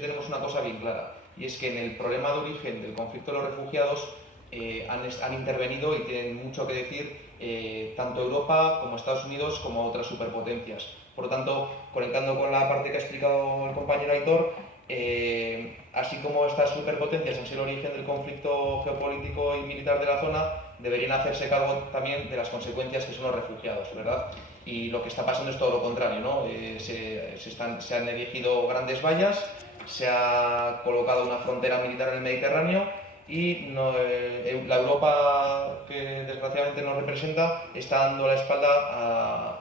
que tenemos una cosa bien clara, y es que en el problema de origen del conflicto de los refugiados han intervenido y tienen mucho que decir tanto Europa como Estados Unidos como otras superpotencias. Por lo tanto, conectando con la parte que ha explicado el compañero Aitor, así como estas superpotencias han sido el origen del conflicto geopolítico y militar de la zona, deberían hacerse cargo también de las consecuencias que son los refugiados, ¿verdad? Y lo que está pasando es todo lo contrario, ¿no? Se han erigido grandes vallas, se ha colocado una frontera militar en el Mediterráneo y no, la Europa que desgraciadamente nos representa está dando la espalda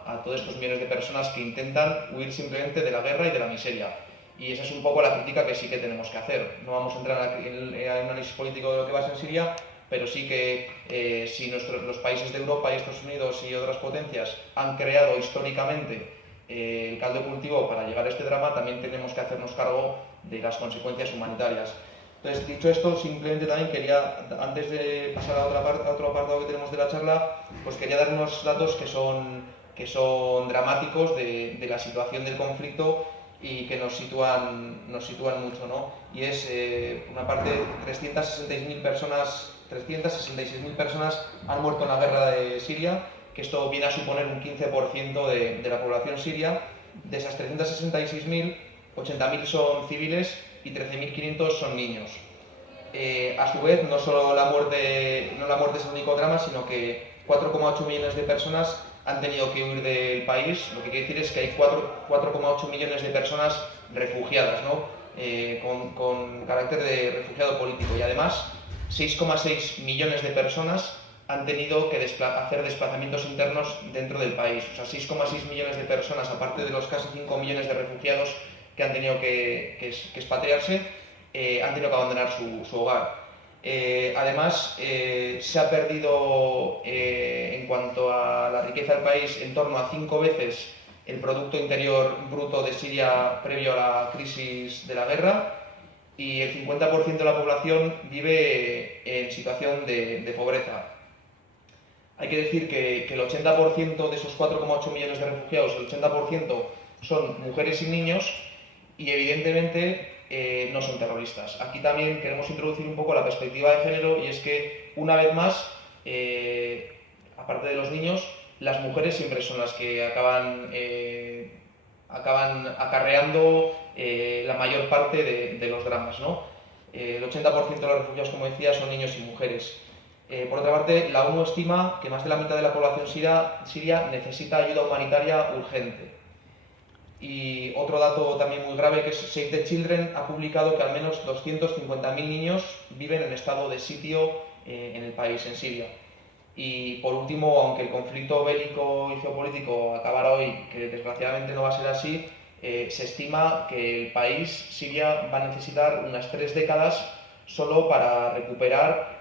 a todos estos millones de personas que intentan huir simplemente de la guerra y de la miseria. Y esa es un poco la crítica que sí que tenemos que hacer. No vamos a entrar en un análisis político de lo que pasa en Siria, pero sí que si los países de Europa y Estados Unidos y otras potencias han creado históricamente el caldo de cultivo para llegar a este drama, también tenemos que hacernos cargo de las consecuencias humanitarias. Entonces, dicho esto, simplemente también quería, antes de pasar a otro apartado que tenemos de la charla, pues quería dar unos datos que son dramáticos de la situación del conflicto y que nos sitúan mucho, ¿no? Y es, una parte, 366.000 personas han muerto en la guerra de Siria, que esto viene a suponer un 15% de la población siria. De esas 366.000, 80.000 son civiles y 13.500 son niños. A su vez, no solo la muerte es el único drama, sino que 4,8 millones de personas han tenido que huir del país, lo que quiere decir es que hay 4,8 millones de personas refugiadas, ¿no? Con carácter de refugiado político, y además 6,6 millones de personas han tenido que hacer desplazamientos internos dentro del país. O sea, 6,6 millones de personas, aparte de los casi 5 millones de refugiados que han tenido que expatriarse, han tenido que abandonar su hogar. Además, se ha perdido, en cuanto a la riqueza del país, en torno a 5 veces el Producto Interior Bruto de Siria previo a la crisis de la guerra, y el 50% de la población vive en situación de pobreza. Hay que decir que el 80% de esos 4,8 millones de refugiados, el 80% son mujeres y niños, y evidentemente no son terroristas. Aquí también queremos introducir un poco la perspectiva de género, y es que, una vez más, aparte de los niños, las mujeres siempre son las que acaban acarreando la mayor parte de los dramas, ¿no? El 80% de los refugiados, como decía, son niños y mujeres. Por otra parte, la ONU estima que más de la mitad de la población siria necesita ayuda humanitaria urgente. Y otro dato también muy grave, que es Save the Children, ha publicado que al menos 250.000 niños viven en estado de sitio en el país, en Siria. Y por último, aunque el conflicto bélico y geopolítico acabara hoy, que desgraciadamente no va a ser así, se estima que el país, Siria, va a necesitar unas 3 décadas solo para recuperar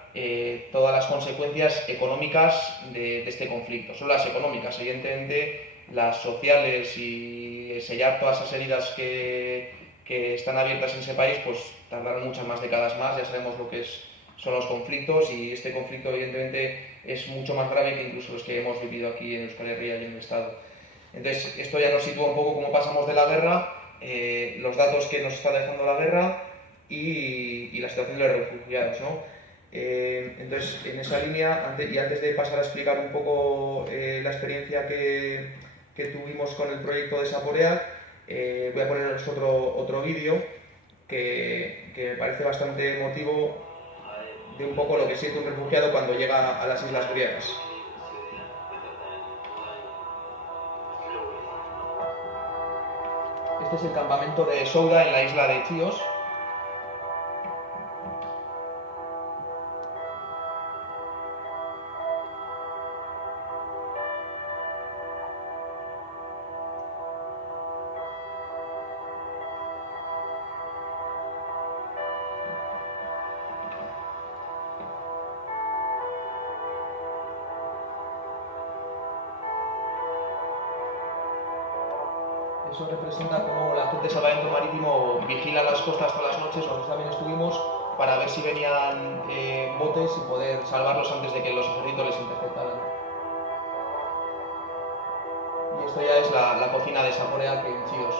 todas las consecuencias económicas de este conflicto. Solo las económicas, evidentemente las sociales y sellar todas esas heridas que están abiertas en ese país, pues tardarán muchas más décadas más. Ya sabemos lo que son los conflictos, y este conflicto evidentemente es mucho más grave que incluso los que hemos vivido aquí en Euskal Herria y en el Estado. Entonces, esto ya nos sitúa un poco cómo pasamos de la guerra, los datos que nos está dejando la guerra y la situación de los refugiados, ¿no? Entonces, en esa línea, antes de pasar a explicar un poco la experiencia que tuvimos con el proyecto de Saporeac, voy a poneros otro vídeo que me parece bastante emotivo, de un poco lo que siente un refugiado cuando llega a las islas griegas. Este es el campamento de Souda en la isla de Chios. Eso representa cómo la gente de Salvamento Marítimo vigila las costas todas las noches. Nosotros también estuvimos para ver si venían botes y poder salvarlos antes de que los ejércitos les interceptaran. Y esto ya es la cocina de Saporeac en Chios.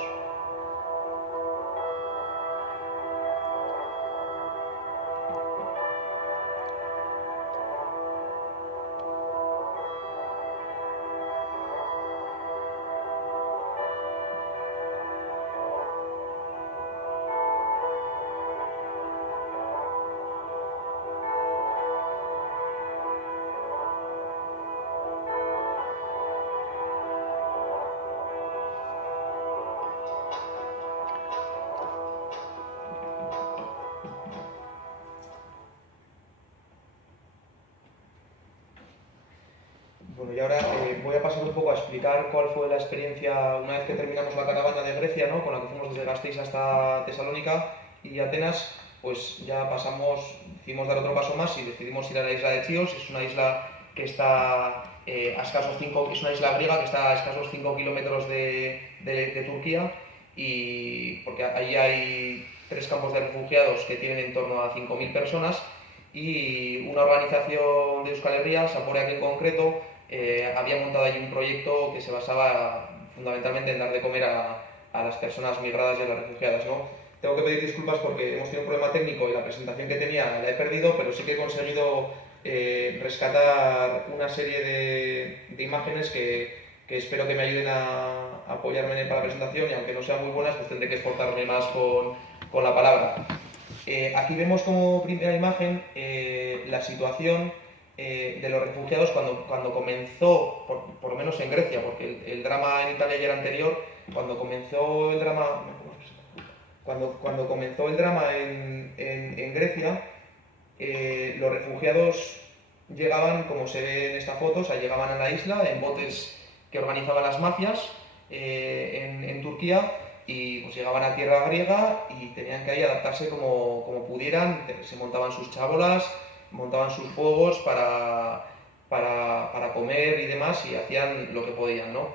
Bueno, y ahora voy a pasar un poco a explicar cuál fue la experiencia una vez que terminamos la caravana de Grecia, ¿no? Con la que fuimos desde Gasteiz hasta Tesalónica y Atenas, pues ya pasamos, decidimos dar otro paso más y decidimos ir a la isla de Chios. Es una isla que está a escasos 5, es una isla griega que está a escasos 5 kilómetros de Turquía, y porque allí hay 3 campos de refugiados que tienen en torno a 5.000 personas, y una organización de Euskal Herria, Zaporeak en concreto, había montado allí un proyecto que se basaba fundamentalmente en dar de comer a las personas migradas y a las refugiadas, ¿no? Tengo que pedir disculpas porque hemos tenido un problema técnico y la presentación que tenía la he perdido, pero sí que he conseguido rescatar una serie de imágenes que espero que me ayuden a apoyarme para la presentación, y aunque no sean muy buenas, pues tendré que esforzarme más con la palabra. Aquí vemos como primera imagen la situación de los refugiados cuando comenzó, por lo menos en Grecia, porque el drama en Italia ya era anterior. Cuando comenzó el drama, cuando comenzó el drama en Grecia, los refugiados llegaban, como se ve en esta foto, o sea, llegaban a la isla en botes que organizaban las mafias en Turquía, y pues llegaban a tierra griega y tenían que ahí adaptarse como pudieran. Se montaban sus chábolas, montaban sus fuegos para comer y demás, y hacían lo que podían, ¿no?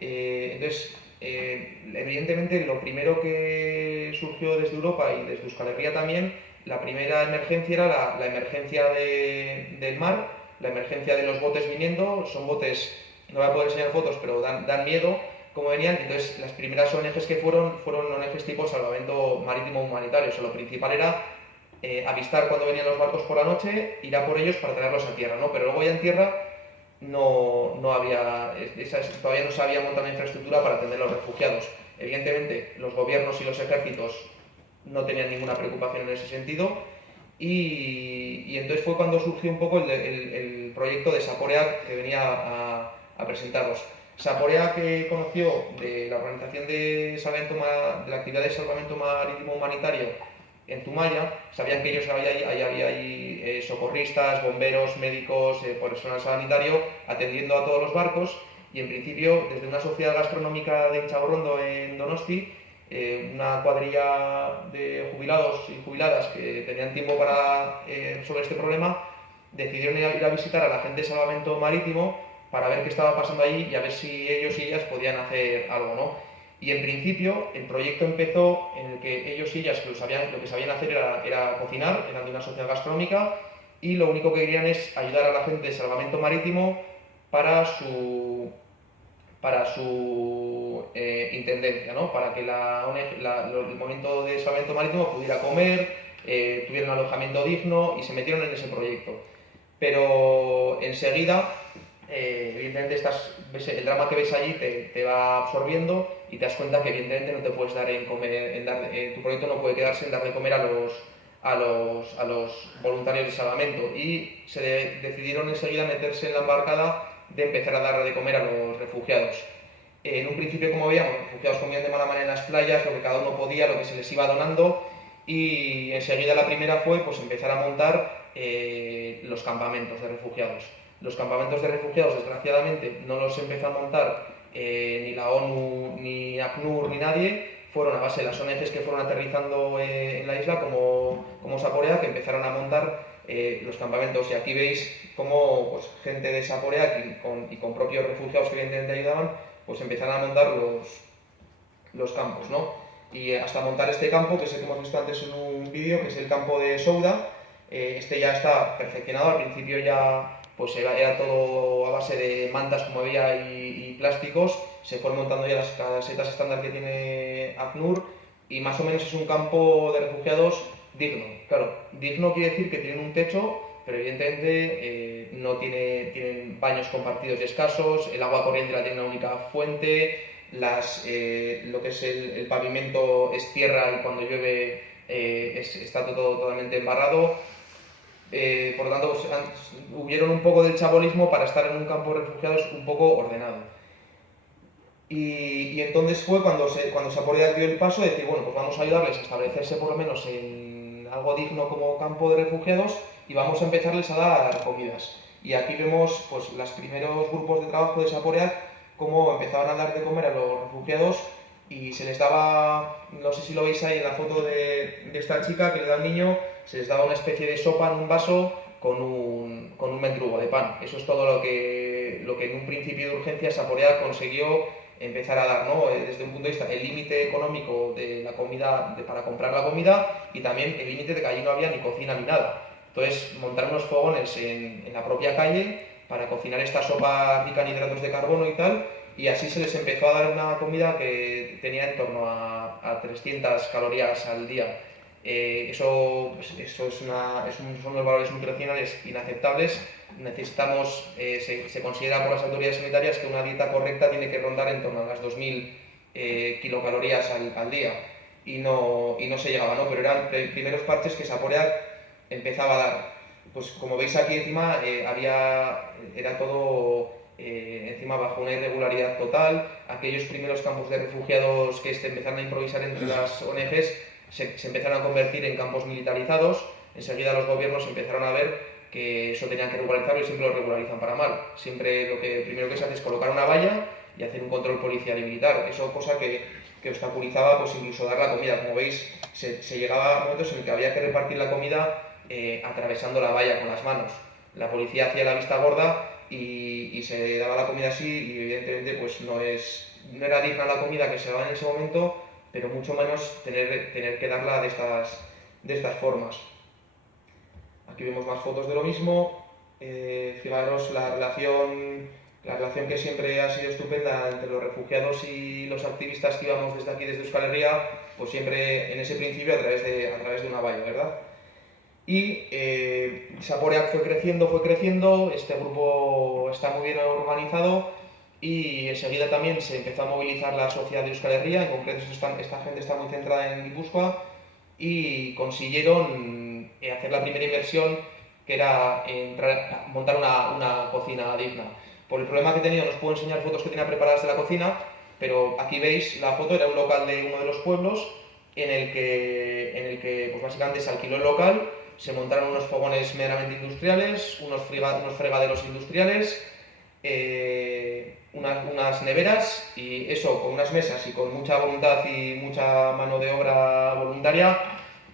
Entonces, evidentemente, lo primero que surgió desde Europa y desde Euskal Herria también, la primera emergencia era la emergencia del mar, la emergencia de los botes viniendo. Son botes, no voy a poder enseñar fotos, pero dan miedo cómo venían. Entonces, las primeras ONGs que fueron ONGs tipo salvamento marítimo humanitario. O sea, lo principal era avistar cuando venían los barcos por la noche, ir a por ellos para traerlos a tierra, ¿no? Pero luego ya en tierra no había, todavía no se había montado una infraestructura para atender a los refugiados. Evidentemente, los gobiernos y los ejércitos no tenían ninguna preocupación en ese sentido, y entonces fue cuando surgió un poco el proyecto de Zaporeak, que venía a presentarlos. Zaporeak, que conoció de la organización de la actividad de salvamento marítimo humanitario en Zumaya. Sabían que ellos había socorristas, bomberos, médicos, personal sanitario atendiendo a todos los barcos, y en principio desde una sociedad gastronómica de Chaurrondo en Donosti, una cuadrilla de jubilados y jubiladas que tenían tiempo para resolver este problema, decidieron ir a visitar a la gente de salvamento marítimo para ver qué estaba pasando allí y a ver si ellos y ellas podían hacer algo, ¿no? Y en principio el proyecto empezó en el que ellos y ellas lo que sabían hacer era cocinar, eran de una sociedad gastronómica, y lo único que querían es ayudar a la gente de salvamento marítimo para su intendencia, ¿no? Para que el movimiento de salvamento marítimo pudiera comer, tuviera un alojamiento digno, y se metieron en ese proyecto. Pero enseguida, evidentemente, el drama que ves allí te va absorbiendo, y te das cuenta que evidentemente no te puedes dar en comer, tu proyecto no puede quedarse en dar de comer a los voluntarios de salvamento, y se decidieron enseguida meterse en la embarcada de empezar a dar de comer a los refugiados. En un principio, como veíamos, los refugiados comían de mala manera en las playas, lo que cada uno podía, lo que se les iba donando, y enseguida la primera fue pues empezar a montar los campamentos de refugiados. Los campamentos de refugiados, desgraciadamente, no los empezó a montar ni la ONU, ni ACNUR, ni nadie. Fueron a base de las ONGs que fueron aterrizando en la isla, como Zaporeak, que empezaron a montar los campamentos. Y aquí veis cómo pues, gente de Zaporeak y con propios refugiados que evidentemente ayudaban, pues empezaron a montar los campos, ¿no? Y hasta montar este campo, que es el que hemos visto antes en un vídeo, que es el campo de Souda. Este ya está perfeccionado. Al principio ya pues era todo a base de mantas, como veía, y plásticos. Se fueron montando ya las casetas estándar que tiene ACNUR, y más o menos es un campo de refugiados digno. Claro, digno quiere decir que tienen un techo, pero evidentemente no tienen baños compartidos y escasos, el agua corriente la tiene una única fuente, lo que es el pavimento es tierra, y cuando llueve está todo totalmente embarrado. Por lo tanto, pues, hubieron un poco del chabolismo para estar en un campo de refugiados un poco ordenado. Y entonces fue cuando Zaporeak dio el paso de decir, bueno, pues vamos a ayudarles a establecerse por lo menos en algo digno como campo de refugiados, y vamos a empezarles a dar comidas. Y aquí vemos pues, los primeros grupos de trabajo de Saporeac, cómo empezaban a dar de comer a los refugiados y se les daba, no sé si lo veis ahí en la foto de esta chica que le da al niño, se les daba una especie de sopa en un vaso con un mendrugo de pan. Eso es todo lo que en un principio de urgencia Saporeac consiguió empezar a dar, ¿no? Desde un punto de vista, el límite económico de la comida, para comprar la comida, y también el límite de que allí no había ni cocina ni nada. Entonces, montar unos fogones en la propia calle para cocinar esta sopa rica en hidratos de carbono y tal, y así se les empezó a dar una comida que tenía en torno a 300 calorías al día. Eso son unos valores nutricionales inaceptables. Necesitamos, se considera por las autoridades sanitarias que una dieta correcta tiene que rondar en torno a las 2000 kilocalorías al día y no se llegaba, ¿no? Pero eran primeros parches que Saporeac empezaba a dar. Pues como veis aquí encima era todo encima bajo una irregularidad total. Aquellos primeros campos de refugiados que empezaron a improvisar entre las ONGs se empezaron a convertir en campos militarizados. Enseguida los gobiernos empezaron a ver que eso tenían que regularizarlo y siempre lo regularizan para mal. Siempre lo que primero que se hace es colocar una valla y hacer un control policial y militar. Eso cosa que obstaculizaba pues incluso dar la comida. Como veis, se llegaba a momentos en el que había que repartir la comida atravesando la valla con las manos. La policía hacía la vista gorda y se daba la comida así y evidentemente pues no era digna la comida que se daba en ese momento, pero mucho menos tener que darla de estas formas. Aquí vemos más fotos de lo mismo. Fijaros la relación que siempre ha sido estupenda entre los refugiados y los activistas que íbamos desde aquí, desde Euskal Herria, pues siempre en ese principio a través de una valla, ¿verdad? Y Saporeac fue creciendo, este grupo está muy bien organizado y enseguida también se empezó a movilizar la sociedad de Euskal Herria, en concreto esta gente está muy centrada en Guipúzcoa y consiguieron hacer la primera inversión que era montar una cocina digna. Por el problema que he tenido, no os puedo enseñar fotos que tenía preparadas de la cocina, pero aquí veis la foto, era un local de uno de los pueblos en el que pues básicamente se alquiló el local, se montaron unos fogones meramente industriales, unos fregaderos industriales, unas neveras y eso, con unas mesas y con mucha voluntad y mucha mano de obra voluntaria,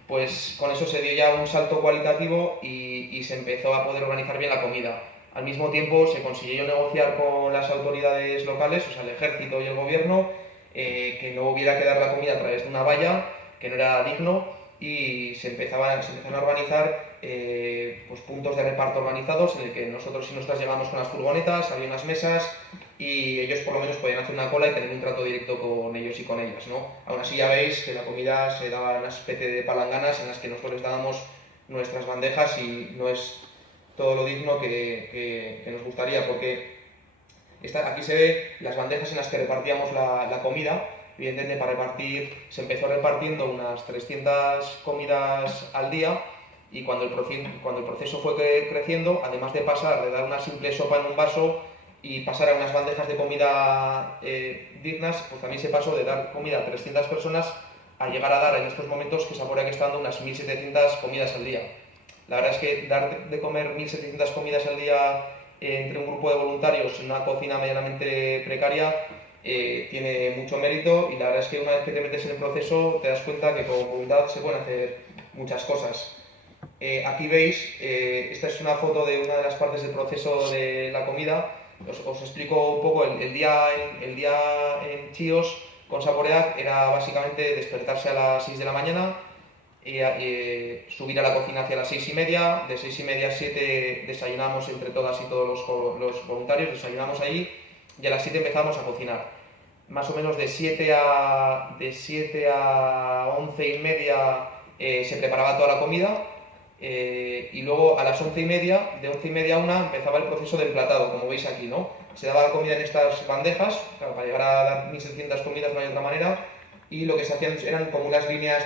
pues con eso se dio ya un salto cualitativo y se empezó a poder organizar bien la comida. Al mismo tiempo se consiguió negociar con las autoridades locales, o sea, el ejército y el gobierno, que no hubiera que dar la comida a través de una valla, que no era digno, y se empezaron a organizar pues puntos de reparto organizados en el que nosotros y nosotras llegamos con las furgonetas, había unas mesas y ellos por lo menos podían hacer una cola y tener un trato directo con ellos y con ellas, ¿no? Aún así ya veis que la comida se daba en una especie de palanganas en las que nosotros les dábamos nuestras bandejas y no es todo lo digno que nos gustaría, porque aquí se ve las bandejas en las que repartíamos la comida. Evidentemente para repartir se empezó repartiendo unas 300 comidas al día y cuando el proceso fue creciendo, además de pasar de dar una simple sopa en un vaso y pasar a unas bandejas de comida dignas, pues también se pasó de dar comida a 300 personas a llegar a dar en estos momentos que Saporeac está dando unas 1700 comidas al día. La verdad es que dar de comer 1700 comidas al día entre un grupo de voluntarios en una cocina medianamente precaria tiene mucho mérito y la verdad es que una vez que te metes en el proceso te das cuenta que con voluntad se pueden hacer muchas cosas. Aquí veis, esta es una foto de una de las partes del proceso de la comida. Os explico un poco, el día en Chios con Saporeac era básicamente despertarse a las 6 de la mañana, subir a la cocina hacia las 6:30, de 6:30 a 7 desayunamos entre todas y todos los voluntarios, desayunamos allí y a las 7 empezamos a cocinar. Más o menos de 7 a 11:30 se preparaba toda la comida y luego a las 11:30, de 11:30 a 1 empezaba el proceso de emplatado, como veis aquí, ¿no? Se daba la comida en estas bandejas, claro, para llegar a dar 1700 comidas no hay otra manera, y lo que se hacían eran como unas líneas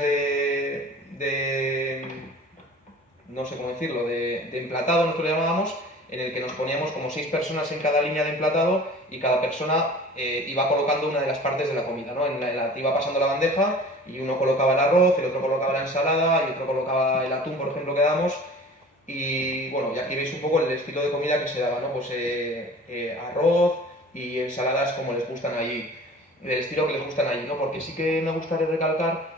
no sé cómo decirlo, de emplatado, nosotros lo llamábamos, en el que nos poníamos como 6 personas en cada línea de emplatado y cada persona iba colocando una de las partes de la comida, ¿no? Iba pasando la bandeja y uno colocaba el arroz, el otro colocaba la ensalada y otro colocaba el atún, por ejemplo, que damos, y bueno, y aquí veis un poco el estilo de comida que se daba, ¿no? Pues arroz y ensaladas como les gustan allí, del estilo que les gustan allí, ¿no? Porque sí que me gustaría recalcar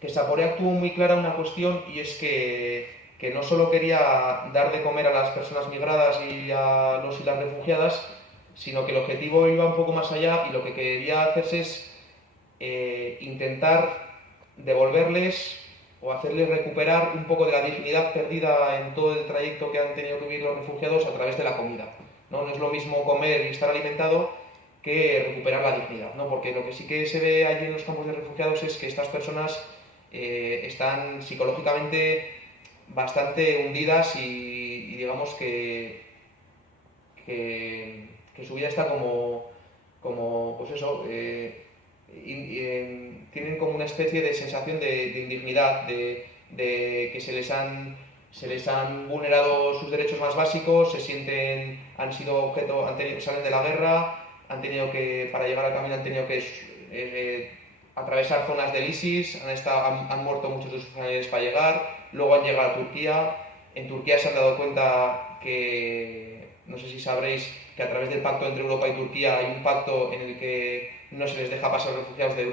que Saporea tuvo muy clara una cuestión, y es que no solo quería dar de comer a las personas migradas y a los y las refugiadas, sino que el objetivo iba un poco más allá, y lo que quería hacerse es intentar devolverles o hacerles recuperar un poco de la dignidad perdida en todo el trayecto que han tenido que vivir los refugiados a través de la comida. No es lo mismo comer y estar alimentado que recuperar la dignidad, ¿no? Porque lo que sí que se ve allí en los campos de refugiados es que estas personas están psicológicamente bastante hundidas, y digamos que su vida está como pues eso, tienen como una especie de sensación de indignidad, de que se les han vulnerado sus derechos más básicos, se sienten, han sido objeto, salen de la guerra, para llegar al camino han tenido que atravesar zonas del ISIS, han muerto muchos de sus familiares para llegar, luego han llegado a Turquía. En Turquía se han dado cuenta que, no sé si sabréis, que a través del pacto entre Europa y Turquía hay un pacto en el que no se les deja pasar refugiados de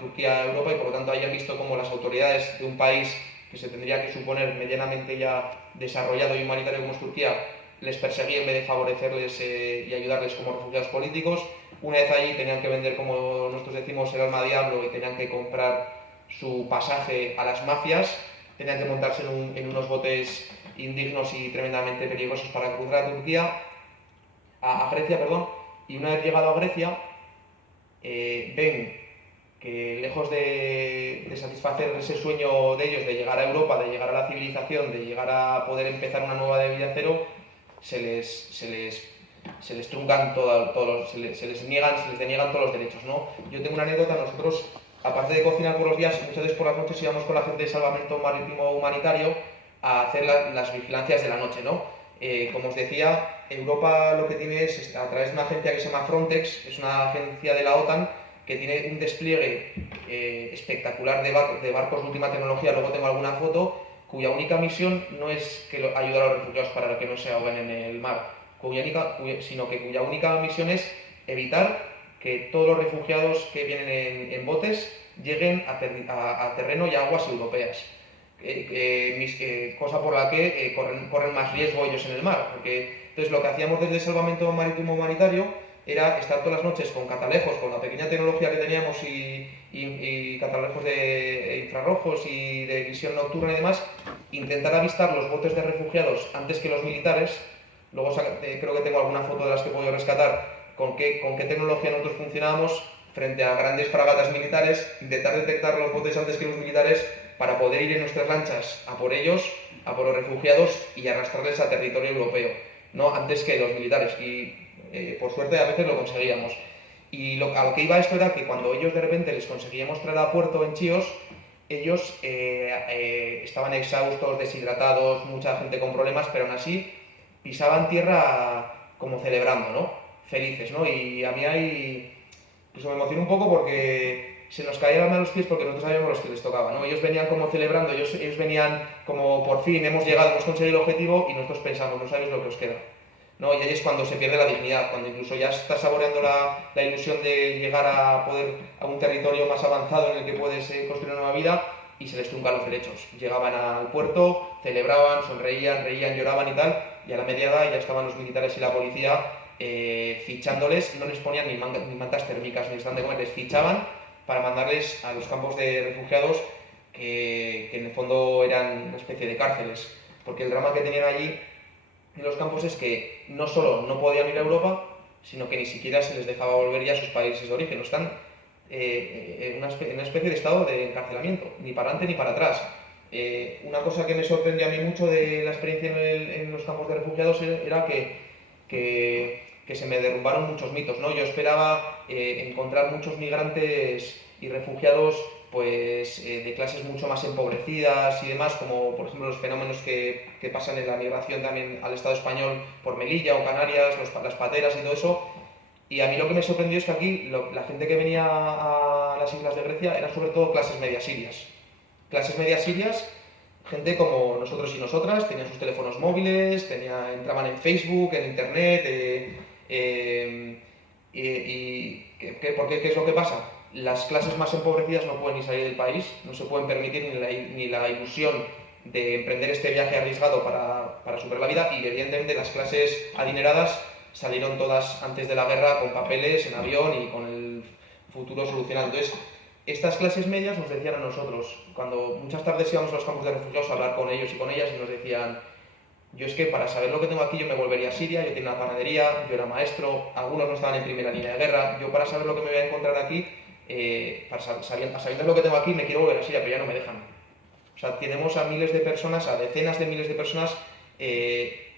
Turquía a Europa, y por lo tanto hayan visto como las autoridades de un país que se tendría que suponer medianamente ya desarrollado y humanitario como es Turquía, les perseguía en vez de favorecerles y ayudarles como refugiados políticos. Una vez allí tenían que vender, como nosotros decimos, el alma diablo, y tenían que comprar su pasaje a las mafias, tenían que montarse en unos botes indignos y tremendamente peligrosos para cruzar a Turquía, a Grecia, perdón, y una vez llegado a Grecia, ven que lejos de satisfacer ese sueño de ellos de llegar a Europa, de llegar a la civilización, de llegar a poder empezar una nueva vida cero, se les truncan se les deniegan todos los derechos, ¿no? Yo tengo una anécdota. Nosotros, aparte de cocinar por los días, muchas veces por las noches íbamos con la gente de Salvamento Marítimo Humanitario a hacer las vigilancias de la noche, ¿no? Como os decía, Europa lo que tiene es, a través de una agencia que se llama Frontex, es una agencia de la OTAN, que tiene un despliegue espectacular de barcos de última tecnología. Luego tengo alguna foto, cuya única misión no es ayudar a los refugiados para que no se ahoguen en el mar, sino que cuya única misión es evitar que todos los refugiados que vienen en botes lleguen a terreno y aguas europeas. Cosa por la que corren más riesgo ellos en el mar. Entonces lo que hacíamos desde Salvamento Marítimo Humanitario era estar todas las noches con catalejos, con la pequeña tecnología que teníamos, y catalejos de infrarrojos y de visión nocturna y demás, intentar avistar los botes de refugiados antes que los militares. Luego creo que tengo alguna foto de las que puedo rescatar, con qué tecnología nosotros funcionábamos frente a grandes fragatas militares, intentar detectar los botes antes que los militares para poder ir en nuestras lanchas a por ellos, a por los refugiados, y arrastrarles a territorio europeo, no antes que los militares. Y por suerte a veces lo conseguíamos. Y a lo que iba esto era que cuando ellos de repente les conseguíamos traer a puerto en Chios, ellos estaban exhaustos, deshidratados, mucha gente con problemas, pero aún así pisaban tierra como celebrando, ¿no? Felices, ¿no? Y a mí me emociona un poco porque se nos caía la mano a los pies, porque nosotros sabíamos los que les tocaba, ¿no? Ellos venían como celebrando, ellos venían como por fin hemos llegado, hemos conseguido el objetivo, y nosotros pensamos, no sabéis lo que os queda, ¿no? Y ahí es cuando se pierde la dignidad, cuando incluso ya estás saboreando la ilusión de llegar a un territorio más avanzado en el que puedes construir una nueva vida, y se les truncan los derechos. Llegaban al puerto, celebraban, sonreían, reían, lloraban y tal, y a la media edad ya estaban los militares y la policía fichándoles. No les ponían ni mantas térmicas ni están de comer, les fichaban para mandarles a los campos de refugiados, que en el fondo eran una especie de cárceles, porque el drama que tenían allí en los campos es que no solo no podían ir a Europa, sino que ni siquiera se les dejaba volver ya a sus países de origen. Están en una especie de estado de encarcelamiento, ni para adelante ni para atrás. Una cosa que me sorprendió a mí mucho de la experiencia en los campos de refugiados era que se me derrumbaron muchos mitos, ¿no? Yo esperaba encontrar muchos migrantes y refugiados pues de clases mucho más empobrecidas y demás, como por ejemplo los fenómenos que pasan en la migración también al Estado español por Melilla o Canarias, las pateras y todo eso. Y a mí lo que me sorprendió es que aquí la gente que venía a las islas de Grecia eran sobre todo clases medias sirias. Clases medias sirias, gente como nosotros y nosotras, tenían sus teléfonos móviles, entraban en Facebook, en Internet, ¿qué es lo que pasa? Las clases más empobrecidas no pueden ni salir del país, no se pueden permitir ni la ilusión de emprender este viaje arriesgado para superar la vida, y evidentemente las clases adineradas salieron todas antes de la guerra con papeles en avión y con el futuro solucionado. Entonces, estas clases medias nos decían a nosotros, cuando muchas tardes íbamos a los campos de refugiados a hablar con ellos y con ellas, y nos decían: yo es que para saber lo que tengo aquí yo me volvería a Siria, yo tenía una panadería, yo era maestro, algunos no estaban en primera línea de guerra, yo para saber lo que me voy a encontrar aquí, sabiendo lo que tengo aquí, me quiero volver a Siria, pero ya no me dejan. O sea, tenemos a miles de personas, a decenas de miles de personas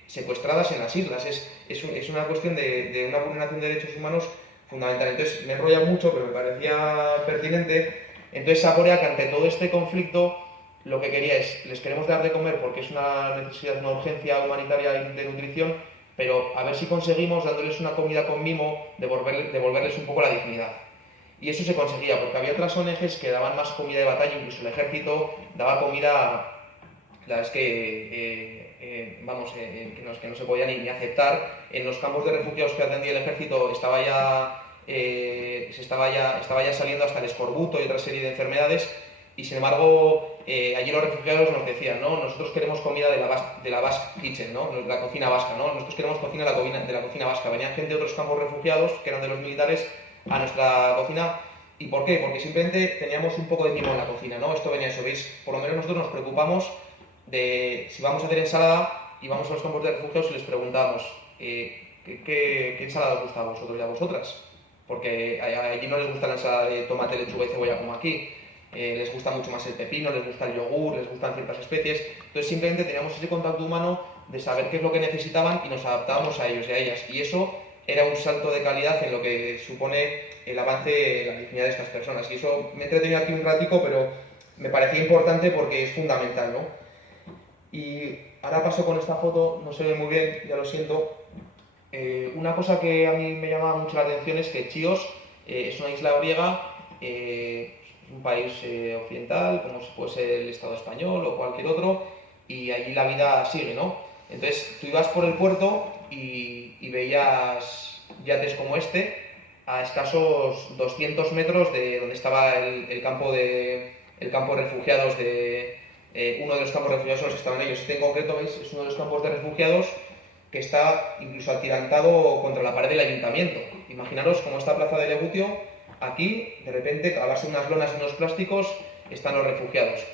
secuestradas en las islas. Es una cuestión de una vulneración de derechos humanos fundamental. Entonces, me he enrollado mucho, pero me parecía pertinente. Entonces, Saborea, que ante todo este conflicto, lo que quería es, les queremos dar de comer porque es una necesidad, una urgencia humanitaria de nutrición, pero a ver si conseguimos, dándoles una comida con mimo, devolverles un poco la dignidad. Y eso se conseguía, porque había otras ONGs que daban más comida de batalla, incluso el ejército daba comida, la verdad es que, que no se podía ni aceptar. En los campos de refugiados que atendía el ejército estaba ya saliendo hasta el escorbuto y otra serie de enfermedades, y sin embargo allí los refugiados nos decían, ¿no? Nosotros queremos comida de la Basque Kitchen, ¿no? La cocina vasca, ¿no? Nosotros queremos cocina de la cocina vasca. Venían gente de otros campos refugiados, que eran de los militares, a nuestra cocina. ¿Y por qué? Porque simplemente teníamos un poco de mimo en la cocina, ¿no? Esto venía eso, ¿veis? Por lo menos nosotros nos preocupamos de si vamos a hacer ensalada y vamos a los campos de refugiados y les preguntamos ¿qué ensalada os gusta a vosotros y a vosotras? Porque allí no les gusta la ensalada de tomate, lechuga y cebolla como aquí. Les gusta mucho más el pepino, les gusta el yogur, les gustan ciertas especies. Entonces simplemente teníamos ese contacto humano de saber qué es lo que necesitaban y nos adaptábamos a ellos y a ellas. Y eso era un salto de calidad en lo que supone el avance, la dignidad de estas personas. Y eso me he entretenido aquí un ratico, pero me parecía importante porque es fundamental, ¿no? Y ahora paso con esta foto, no se ve muy bien, ya lo siento. Una cosa que a mí me llama mucho la atención es que Chios es una isla griega, un país occidental, como puede ser el Estado español o cualquier otro, y allí la vida sigue, ¿no? Entonces tú ibas por el puerto y veías yates como este a escasos 200 metros de donde estaba el campo de refugiados de uno de los campos de refugiados en los que estaban ellos. Este en concreto, ¿veis? Es uno de los campos de refugiados que está incluso atirantado contra la pared del ayuntamiento. Imaginaros cómo esta plaza de Legutio, aquí, de repente, a base de unas lonas y unos plásticos, están los refugiados.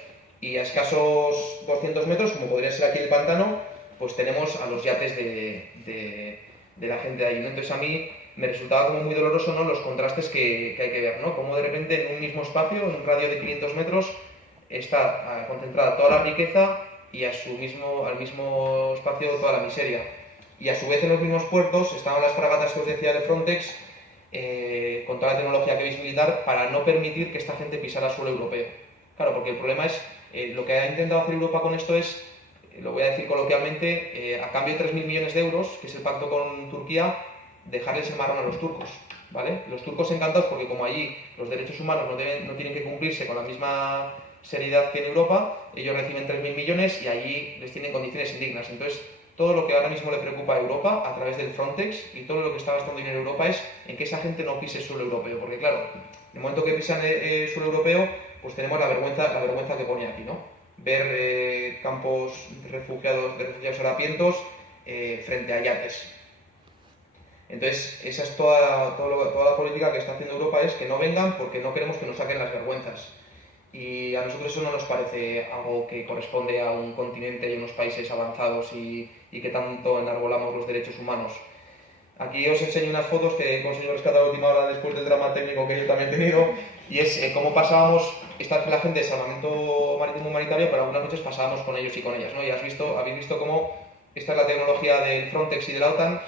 Y a escasos 200 metros, como podría ser aquí el pantano, pues tenemos a los yates de la gente de ahí, ¿no? Entonces a mí me resultaba como muy doloroso, ¿no?, los contrastes que hay que ver, ¿no? Como de repente en un mismo espacio, en un radio de 500 metros, está concentrada toda la riqueza y al mismo espacio toda la miseria. Y a su vez en los mismos puertos estaban las fragatas que os decía de Frontex, con toda la tecnología que veis militar, para no permitir que esta gente pisara suelo europeo. Claro, porque el problema es, lo que ha intentado hacer Europa con esto es, lo voy a decir coloquialmente, a cambio de 3.000 millones de euros, que es el pacto con Turquía, dejarles el marrón a los turcos, ¿vale? Los turcos encantados porque como allí los derechos humanos no tienen que cumplirse con la misma seriedad que en Europa, ellos reciben 3.000 millones y allí les tienen condiciones indignas. Entonces, todo lo que ahora mismo le preocupa a Europa a través del Frontex y todo lo que está gastando dinero en Europa es en que esa gente no pise suelo europeo, porque claro, en el momento que pisan suelo europeo, pues tenemos la vergüenza que pone aquí, ¿no? Ver campos de refugiados harapientos frente a yates. Entonces, esa es toda la política que está haciendo Europa, es que no vengan porque no queremos que nos saquen las vergüenzas. Y a nosotros eso no nos parece algo que corresponde a un continente y unos países avanzados y que tanto enarbolamos los derechos humanos. Aquí os enseño unas fotos que he conseguido rescatar a última hora después del drama técnico que yo también he tenido, y es cómo pasábamos, esta es la gente de Salvamento Marítimo Humanitario, pero algunas noches pasábamos con ellos y con ellas, ¿no? Y habéis visto cómo esta es la tecnología del Frontex y de la OTAN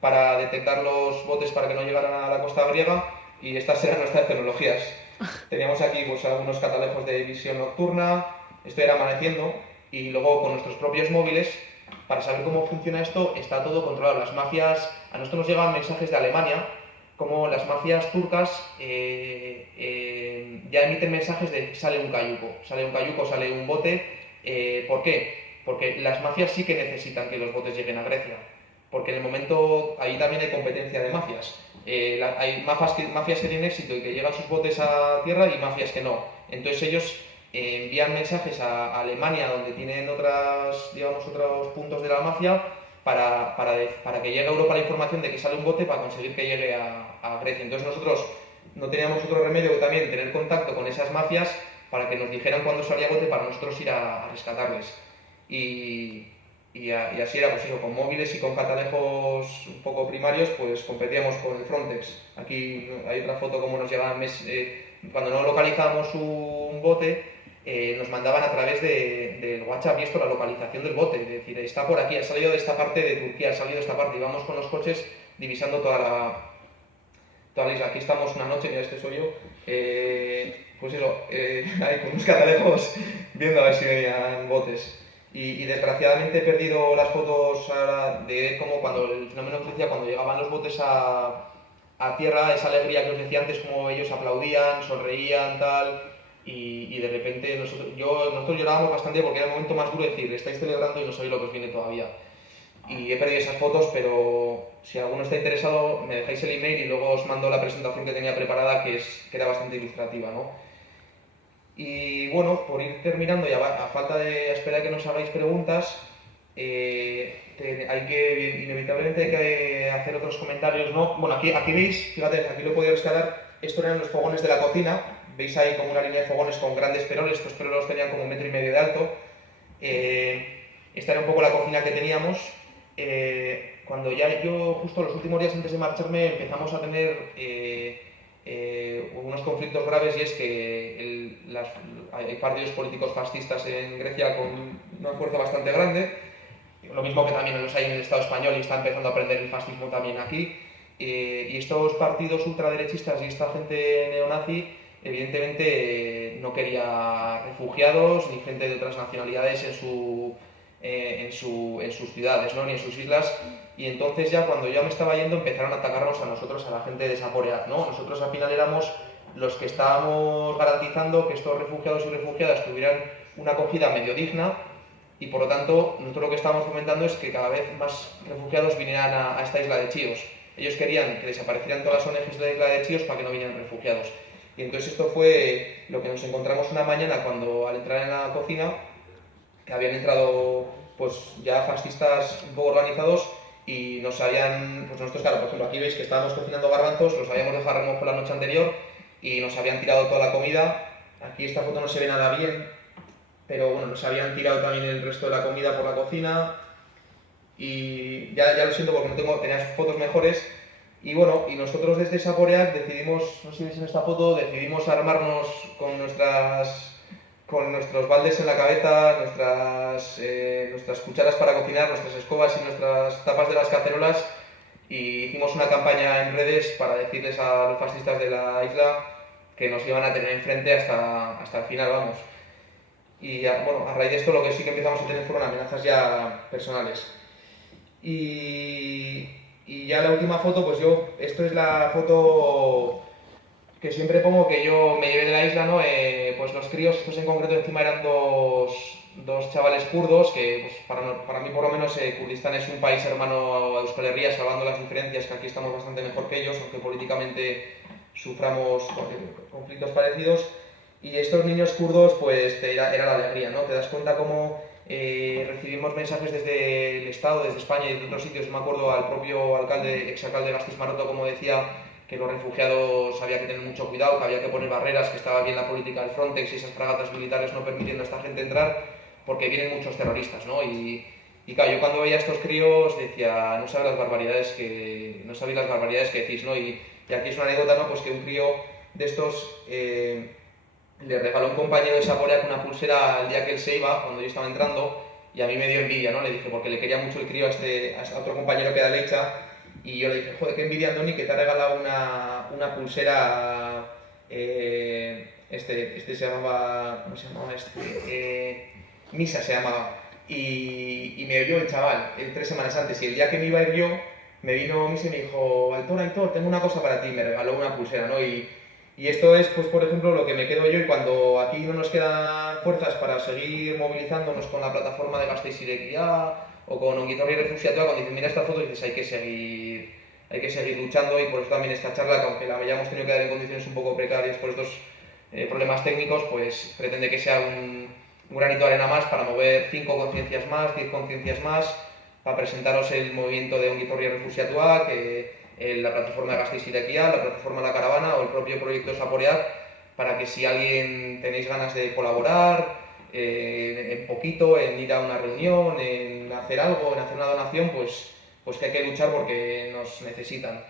para detectar los botes para que no llegaran a la costa griega, y estas eran nuestras tecnologías. Teníamos aquí pues algunos catalejos de visión nocturna, esto era amaneciendo, y luego con nuestros propios móviles, para saber cómo funciona esto, está todo controlado. Las mafias, a nosotros nos llegan mensajes de Alemania, como las mafias turcas ya emiten mensajes de sale un cayuco, sale un bote, ¿Por qué? Porque las mafias sí que necesitan que los botes lleguen a Grecia, porque en el momento ahí también hay competencia de mafias. Hay mafias que tienen éxito y que llegan sus botes a tierra y mafias que no. Entonces ellos envían mensajes a Alemania, donde tienen digamos, otros puntos de la mafia, para que llegue a Europa la información de que sale un bote para conseguir que llegue a Grecia. Entonces nosotros no teníamos otro remedio que también tener contacto con esas mafias para que nos dijeran cuándo salía bote para nosotros ir a rescatarles. Y, y así era, pues eso, con móviles y con catalejos un poco primarios, pues competíamos con el Frontex. Aquí hay otra foto como nos llegaban cuando no localizábamos un bote, nos mandaban a través del WhatsApp y esto la localización del bote, es decir, está por aquí, ha salido de esta parte de Turquía, ha salido de esta parte, y vamos con los coches divisando toda la isla. Aquí estamos una noche, mira, este soy yo, pues eso, ahí con unos catalejos viendo a ver si venían botes. Y desgraciadamente he perdido las fotos ahora de cómo cuando el fenómeno que decía, cuando llegaban los botes a tierra, esa alegría que os decía antes, como ellos aplaudían, sonreían, tal, y de repente nosotros llorábamos bastante porque era el momento más duro de decir, estáis celebrando y no sabéis lo que os viene todavía. Y he perdido esas fotos, pero si alguno está interesado, me dejáis el email y luego os mando la presentación que tenía preparada, que era bastante ilustrativa, ¿no? Y bueno, por ir terminando, ya a falta de espera que nos hagáis preguntas, inevitablemente hay que hacer otros comentarios, ¿no? Bueno, aquí veis, fíjate, aquí lo he podido rescatar, esto eran los fogones de la cocina, veis ahí como una línea de fogones con grandes peroles, estos peroles tenían como 1,5 metros de alto. Esta era un poco la cocina que teníamos. Cuando ya yo, justo los últimos días antes de marcharme, empezamos a tener unos conflictos graves, y es que hay partidos políticos fascistas en Grecia con una fuerza bastante grande, lo mismo que también los hay en el Estado español, y está empezando a aprender el fascismo también aquí. Y estos partidos ultraderechistas y esta gente neonazi, evidentemente, no quería refugiados ni gente de otras nacionalidades en sus ciudades, ¿no? Ni en sus islas. Y entonces ya cuando ya me estaba yendo empezaron a atacarnos a nosotros, a la gente de Saporeaz, ¿no? Nosotros al final éramos los que estábamos garantizando que estos refugiados y refugiadas tuvieran una acogida medio digna, y por lo tanto nosotros lo que estábamos fomentando es que cada vez más refugiados vinieran a esta isla de Chios. Ellos querían que desaparecieran todas las ONGs de la isla de Chios para que no vinieran refugiados. Y entonces esto fue lo que nos encontramos una mañana cuando, al entrar en la cocina, que habían entrado pues ya fascistas un poco organizados, y nos habían, pues nosotros, claro, por ejemplo, aquí veis que estábamos cocinando garbanzos, los habíamos dejado remojo la noche anterior y nos habían tirado toda la comida. Aquí esta foto no se ve nada bien, pero bueno, nos habían tirado también el resto de la comida por la cocina. Y ya lo siento porque tenía fotos mejores. Y bueno, y nosotros desde Saporeaz decidimos, no sé si veis en esta foto, decidimos armarnos con nuestros baldes en la cabeza, nuestras cucharas para cocinar, nuestras escobas y nuestras tapas de las cacerolas, y hicimos una campaña en redes para decirles a los fascistas de la isla que nos iban a tener enfrente hasta el final, vamos. Y bueno, a raíz de esto lo que sí que empezamos a tener fueron amenazas ya personales. Y ya la última foto, pues esto es la foto que siempre pongo, que yo me llevé de la isla, ¿no? Pues los críos, estos en concreto encima eran dos chavales kurdos, que pues para mí por lo menos Kurdistán es un país hermano a Euskal Herria, salvando las diferencias, que aquí estamos bastante mejor que ellos, aunque políticamente suframos conflictos parecidos. Y estos niños kurdos, pues era la alegría, ¿no? Te das cuenta cómo recibimos mensajes desde el Estado, desde España y de otros sitios. Me acuerdo al propio exalcalde Gasteiz Maroto, como decía, que los refugiados había que tener mucho cuidado, que había que poner barreras, que estaba bien la política del Frontex y esas fragatas militares no permitiendo a esta gente entrar, porque vienen muchos terroristas, ¿no? Y claro, yo cuando veía a estos críos decía, no sabéis las barbaridades que decís, ¿no? Y aquí es una anécdota, ¿no? Pues que un crío de estos le regaló a un compañero de Saporeaz una pulsera el día que él se iba, cuando yo estaba entrando, y a mí me dio envidia, ¿no? Le dije, porque le quería mucho el crío a otro compañero que era lecha, y yo le dije, joder, qué envidia, Andoni, que te ha regalado una pulsera. Este se llamaba. ¿Cómo se llamaba este? Misa se llamaba. Y me oyó el chaval 3 semanas antes, y el día que me iba a ir yo, me vino Misa y me dijo, Aitor, tengo una cosa para ti, y me regaló una pulsera, ¿no? Y Y esto es, pues, por ejemplo, lo que me quedo yo, y cuando aquí no nos quedan fuerzas para seguir movilizándonos con la plataforma de Gasteiz Irekia o con Ongitorri Refusiatua, cuando dicen, mira esta foto, dices, hay que seguir luchando, y por eso también esta charla, que aunque la hayamos tenido que dar en condiciones un poco precarias por estos problemas técnicos, pues pretende que sea un granito de arena más para mover 5 conciencias más, 10 conciencias más, para presentaros el movimiento de Ongitorri Refusiatua, que la plataforma de Gasteiz Irekia, la plataforma La Caravana o el propio proyecto Saporear, para que si alguien tenéis ganas de colaborar, en poquito, en ir a una reunión, en hacer algo, en hacer una donación, pues que hay que luchar porque nos necesitan.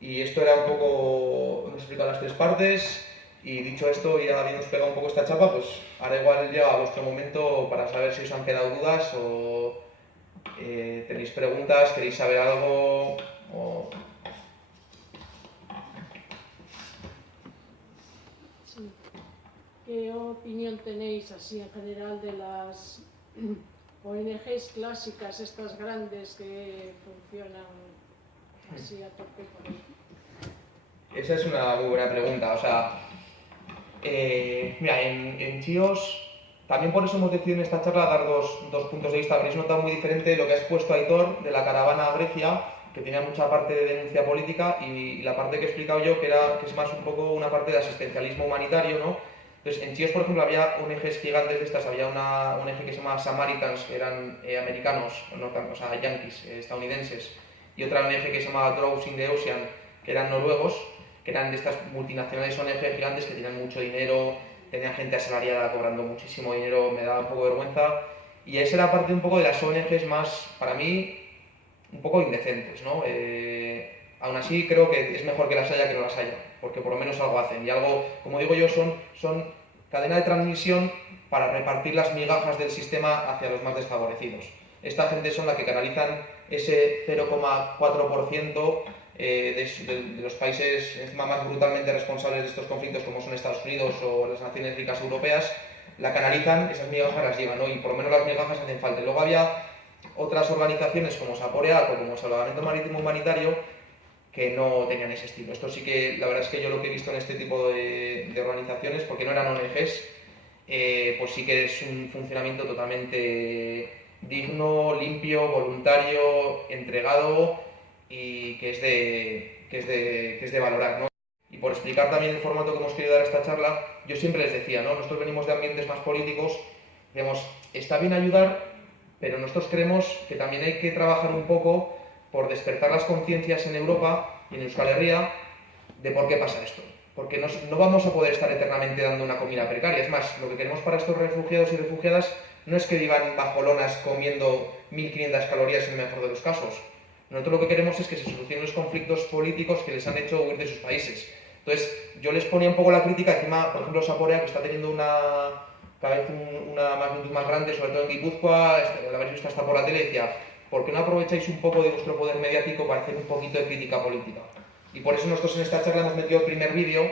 Y esto era un poco, hemos explicado las tres partes, y dicho esto, ya habiéndoos pegado un poco esta chapa, pues ahora igual llega vuestro momento para saber si os han quedado dudas o tenéis preguntas, queréis saber algo o... Sí. ¿Qué opinión tenéis así en general de las ONGs clásicas, estas grandes que funcionan así a tope por ahí? Esa es una muy buena pregunta. O sea, mira, en Chios, también por eso hemos decidido en esta charla dar dos puntos de vista. Habréis notado muy diferente lo que ha expuesto Aitor de la caravana a Grecia, que tenía mucha parte de denuncia política, y la parte que he explicado yo, que es más un poco una parte de asistencialismo humanitario, ¿no? Entonces, en Chios, por ejemplo, había ONGs gigantes de estas. Había una ONG que se llama Samaritans, que eran americanos, o sea, yanquis, estadounidenses, y otra ONG que se llama Drows in the Ocean, que eran noruegos, que eran de estas multinacionales ONG gigantes que tenían mucho dinero, tenían gente asalariada cobrando muchísimo dinero, me daba un poco de vergüenza. Y esa era parte un poco de las ONGs más, para mí, un poco indecentes, ¿no? Aún así creo que es mejor que las haya que no las haya, porque por lo menos algo hacen. Y algo, como digo yo, son cadena de transmisión para repartir las migajas del sistema hacia los más desfavorecidos. Esta gente son la que canalizan ese 0,4% de los países encima más brutalmente responsables de estos conflictos, como son Estados Unidos o las naciones ricas europeas, la canalizan, esas migajas las llevan, ¿no? Y por lo menos las migajas hacen falta. Y luego había otras organizaciones como Saporeat o como Salvamento Marítimo Humanitario que no tenían ese estilo. Esto sí que, la verdad es que yo lo que he visto en este tipo de organizaciones, porque no eran ONGs, pues sí que es un funcionamiento totalmente digno, limpio, voluntario, entregado, y que es de valorar, ¿no? Y por explicar también el formato que hemos querido dar a esta charla, yo siempre les decía, ¿no? Nosotros venimos de ambientes más políticos, digamos, está bien ayudar, pero nosotros creemos que también hay que trabajar un poco por despertar las conciencias en Europa y en Euskal Herria de por qué pasa esto. Porque no vamos a poder estar eternamente dando una comida precaria. Es más, lo que queremos para estos refugiados y refugiadas no es que vivan bajo lonas comiendo 1500 calorías en el mejor de los casos. Nosotros lo que queremos es que se solucionen los conflictos políticos que les han hecho huir de sus países. Entonces, yo les ponía un poco la crítica, encima, por ejemplo, Saporea, que está teniendo cada vez una magnitud más grande, sobre todo en Guipúzcoa, la habéis visto hasta por la tele, decía, ¿por qué no aprovecháis un poco de vuestro poder mediático para hacer un poquito de crítica política? Y por eso nosotros en esta charla hemos metido el primer vídeo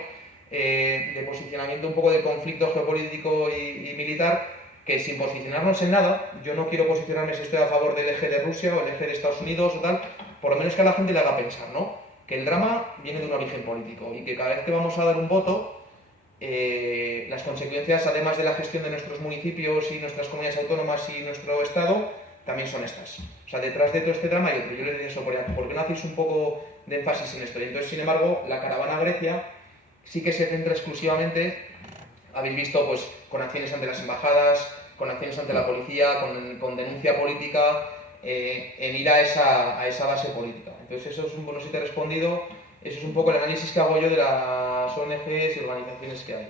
de posicionamiento un poco de conflicto geopolítico y militar, que sin posicionarnos en nada, yo no quiero posicionarme si estoy a favor del eje de Rusia o el eje de Estados Unidos o tal, por lo menos que a la gente le haga pensar, ¿no? Que el drama viene de un origen político y que cada vez que vamos a dar un voto, las consecuencias, además de la gestión de nuestros municipios y nuestras comunidades autónomas y nuestro Estado, también son estas. O sea, detrás de todo este drama hay otro. Yo les decía eso, ¿por qué no hacéis un poco de énfasis en esto? Y entonces, sin embargo, la caravana a Grecia sí que se centra exclusivamente, habéis visto, pues, con acciones ante las embajadas, con acciones ante la policía, con denuncia política, en ir a esa base política. Entonces, eso es no sé si te he respondido, eso es un poco el análisis que hago yo de las ONGs y organizaciones que hay.